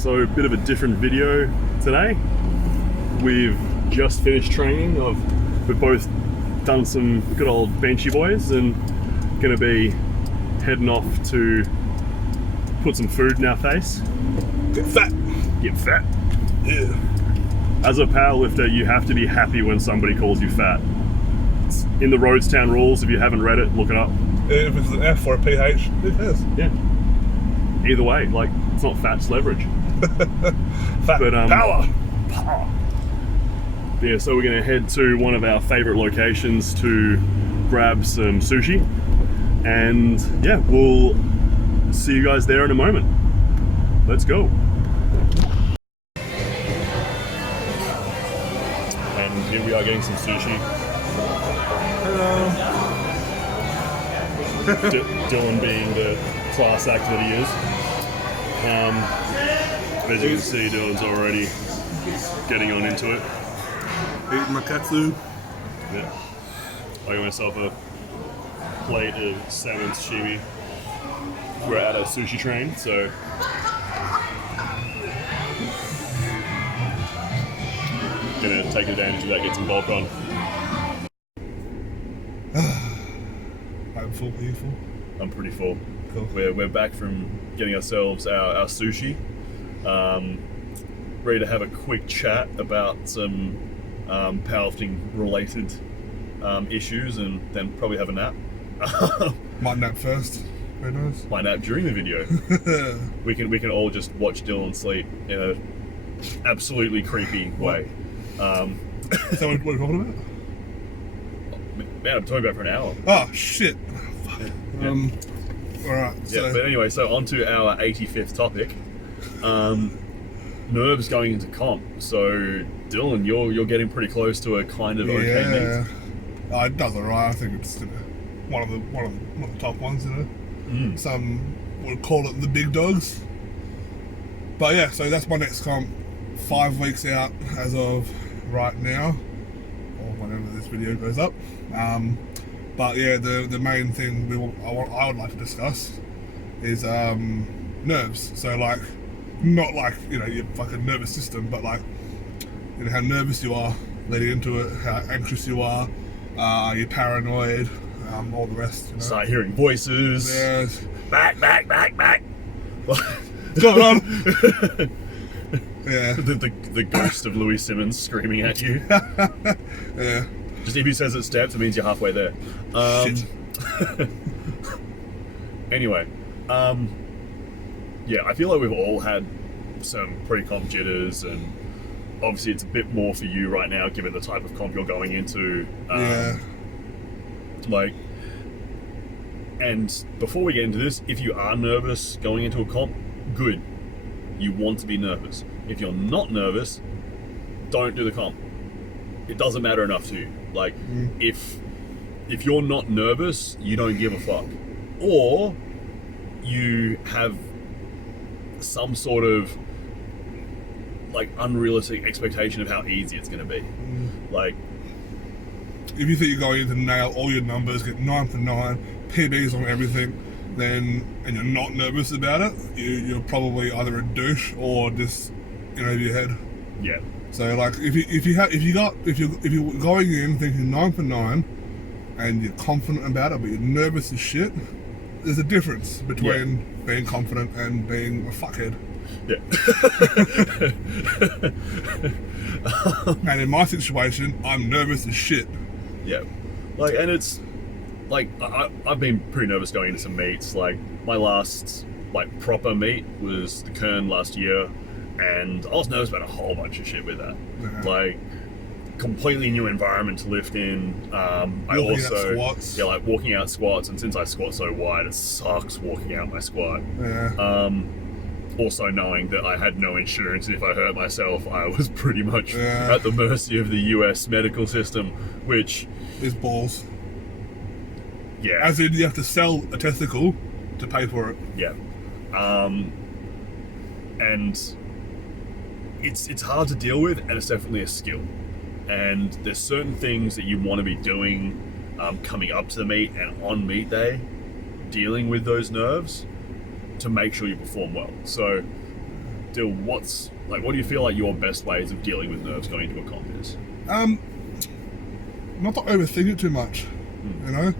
So a bit of a different video today. We've just finished training. We've both done some good old benchy boys and gonna be heading off to put some food in our face. Get fat. Get fat. Yeah. As a powerlifter, you have to be happy when somebody calls you fat. It's in the Rhodestown rules. If you haven't read it, look it up. If it's an F or a PH, who cares? Yeah. Either way, like, it's not fat, it's leverage. Fat power. Yeah, so we're gonna head to one of our favorite locations to grab some sushi. And yeah, we'll see you guys there in a moment. Let's go. And here we are getting some sushi. Hello. Dylan being the class act that he is. As you can see, Dylan's already getting on into it. Eating my katsu. Yeah. I got myself a plate of salmon sashimi. We're at a sushi train, so gonna take advantage of that, get some bulk on. I'm full. Are you full? I'm pretty full. Cool. We're back from getting ourselves our sushi. Ready to have a quick chat about some powerlifting related issues, and then probably have a nap. Might nap first. Who knows? My nap during the video. we can all just watch Dylan sleep in a absolutely creepy way. Is that what we're talking about? Man, I'm talking about for an hour. Oh shit. Yeah. Alright, so Yeah, but anyway, so on to our 85th topic. Nerves going into comp. So Dylan, you're getting pretty close to a kind of okay meet. It does alright. I think it's one of the top ones, you know. Some would call it the big dogs. But yeah, so that's my next comp. 5 weeks out as of right now, or whenever this video goes up. But yeah, the main thing I would like to discuss is nerves. So like, not like, you know, your fucking nervous system, but like, you know, how nervous you are leading into it, how anxious you are you paranoid, all the rest, you know. Start hearing voices. Yes. Back. What's going on? Yeah. The ghost of Louis Simmons screaming at you. Yeah. Just if he says it steps, it means you're halfway there. Shit. Anyway, yeah, I feel like we've all had some pre-comp jitters, and obviously it's a bit more for you right now, given the type of comp you're going into. Yeah. Like, and before we get into this, if you are nervous going into a comp, good. You want to be nervous. If you're not nervous, don't do the comp. It doesn't matter enough to you. Like, if you're not nervous, you don't give a fuck, or you have some sort of like unrealistic expectation of how easy it's going to be. Like, if you think you're going to nail all your numbers, get 9 for 9, PBs on everything, and you're not nervous about it, you're probably either a douche or just in over your head. yeah, So like, if you're going in thinking 9 for 9, and you're confident about it, but you're nervous as shit, there's a difference between being confident and being a fuckhead. yeah. And in my situation, I'm nervous as shit. Yeah, like, and it's like I've been pretty nervous going into some meets. Like, my last like proper meet was the Kern last year, and I was nervous about a whole bunch of shit with that. Yeah. Like, completely new environment to lift in. I also squats. Yeah, like walking out squats, and since I squat so wide, it sucks walking out my squat. Yeah. Also knowing that I had no insurance, and if I hurt myself, I was pretty much Yeah. at the mercy of the US medical system, which Is balls. yeah. As in, you have to sell a testicle to pay for it. Yeah. And it's hard to deal with, and it's definitely a skill. And there's certain things that you want to be doing coming up to the meet and on meet day, dealing with those nerves to make sure you perform well. So Dill, what do you feel like your best ways of dealing with nerves going into a comp is? Not to overthink it too much, you know.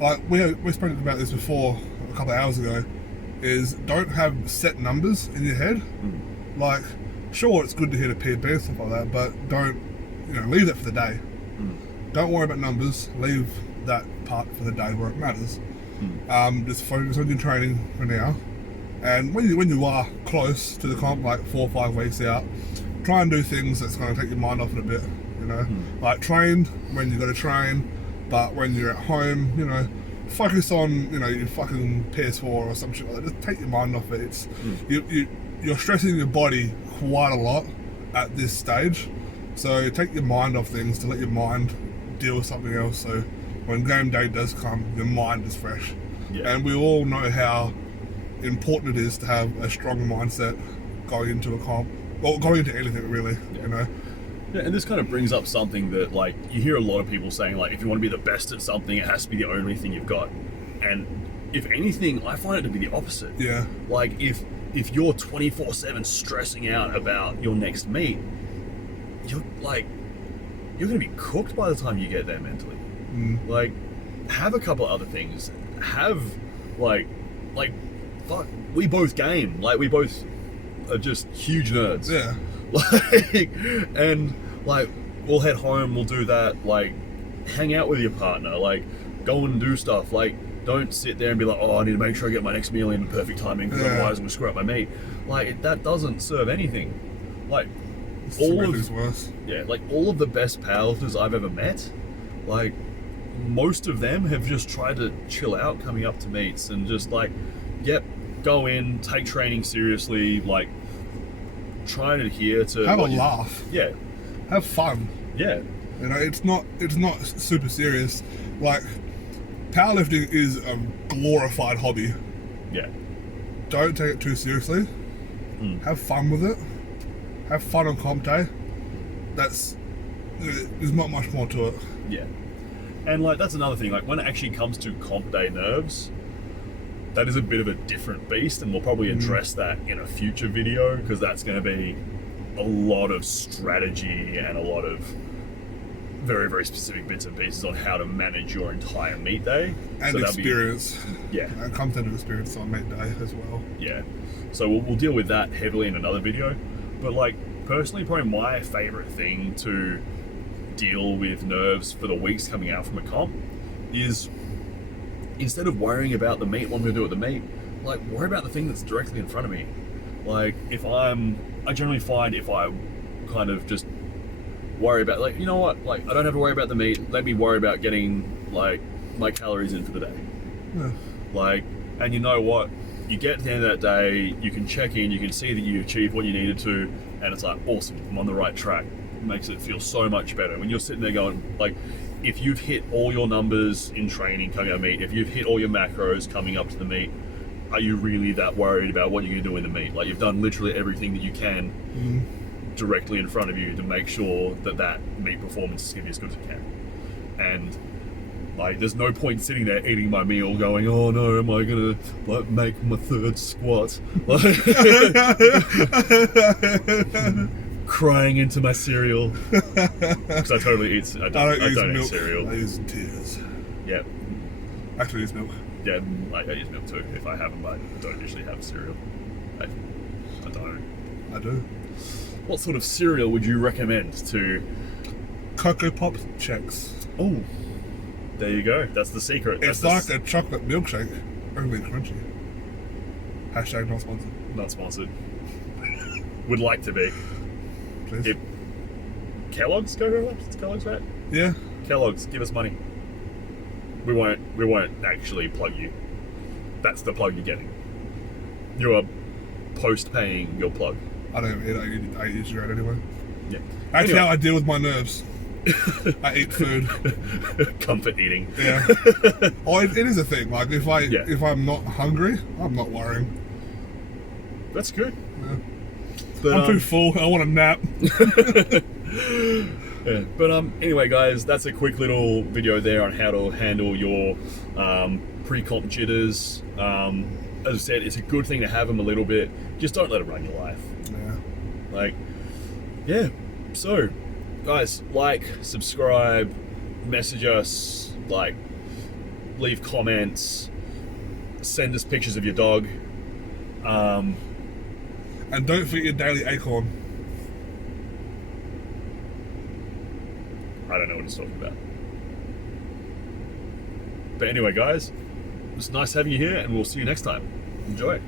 Like we spoke about this before a couple of hours ago. Is don't have set numbers in your head. Like, sure, it's good to hit a PB and stuff like that, but don't, leave that for the day. Don't worry about numbers. Leave that part for the day where it matters. Just focus on your training for now. And when you are close to the comp, like 4 or 5 weeks out, try and do things that's going to take your mind off it a bit. Like train when you got to train, but when you're at home, focus on your fucking PS4 or some shit like that. Just take your mind off it. It's you're stressing your body quite a lot at this stage, so take your mind off things to let your mind deal with something else. So when game day does come, your mind is fresh. And we all know how important it is to have a strong mindset going into a comp, or going into anything really. Yeah, and this kind of brings up something that, like, you hear a lot of people saying, like, if you want to be the best at something, it has to be the only thing you've got. And if anything, I find it to be the opposite. Yeah. Like, if you're 24/7 stressing out about your next meet, you're going to be cooked by the time you get there mentally. Like, have a couple other things. Have, fuck, we both game. Like, we both are just huge nerds. Yeah. We'll head home, we'll do that, hang out with your partner, go and do stuff, don't sit there and be like, oh, I need to make sure I get my next meal in perfect timing, because otherwise I'm going to screw up my meat. That doesn't serve anything. All of the best powerlifters I've ever met, most of them have just tried to chill out coming up to meets and just go in, take training seriously, try and adhere to have a laugh. Yeah. Have fun. Yeah. It's not super serious. Powerlifting is a glorified hobby. Yeah. Don't take it too seriously. Have fun with it. Have fun on comp day. There's not much more to it. Yeah. And that's another thing, when it actually comes to comp day nerves, that is a bit of a different beast, and we'll probably address that in a future video, because that's going to be a lot of strategy and a lot of very, very specific bits and pieces on how to manage your entire meet day. And experience. Yeah. And content experience on meet day as well. Yeah. So we'll deal with that heavily in another video. But personally, probably my favorite thing to deal with nerves for the weeks coming out from a comp is, instead of worrying about the meet, what I'm going to do at the meet, worry about the thing that's directly in front of me. I generally find if I kind of just worry about, you know what, I don't have to worry about the meet, let me worry about getting, my calories in for the day. Yeah. And you know what, you get to the end of that day, you can check in, you can see that you achieved what you needed to, and it's awesome, I'm on the right track. It makes it feel so much better. When you're sitting there going, if you've hit all your numbers in training coming out of meet, if you've hit all your macros coming up to the meet, are you really that worried about what you're going to do in the meet? You've done literally everything that you can directly in front of you to make sure that meet performance is going to be as good as it can. And there's no point sitting there eating my meal going, oh no, am I going to make my third squat? Crying into my cereal, because I totally eat. I don't eat cereal. I use tears. Yeah. Actually, use milk. Yeah, I use milk too. If I have them, I don't usually have cereal. I don't. I do. What sort of cereal would you recommend to? Cocoa Pops Chex. Oh, there you go. That's the secret. It's like a chocolate milkshake, only crunchy. Hashtag not sponsored. Not sponsored. Would like to be. Please. Kellogg's Cocoa Pops? It's Kellogg's, right? Yeah. Kellogg's, give us money. We won't actually plug you. That's the plug you're getting. You are post-paying your plug. I don't eat. I eat cigarette anyway. Yeah. That's how I deal with my nerves. I eat food. Comfort eating. Yeah. Oh, it is a thing. If I'm not hungry, I'm not worrying. That's good. Yeah. But, I'm too full. I want a nap. Yeah. But anyway, guys, that's a quick little video there on how to handle your pre-comp jitters. as I said, it's a good thing to have them a little bit. Just don't let it run your life. Yeah. Like, yeah. So, guys, like, subscribe, message us, like, leave comments, send us pictures of your dog. And don't forget your daily acorn. I don't know what he's talking about. But anyway, guys, it's nice having you here, and we'll see you next time. Enjoy.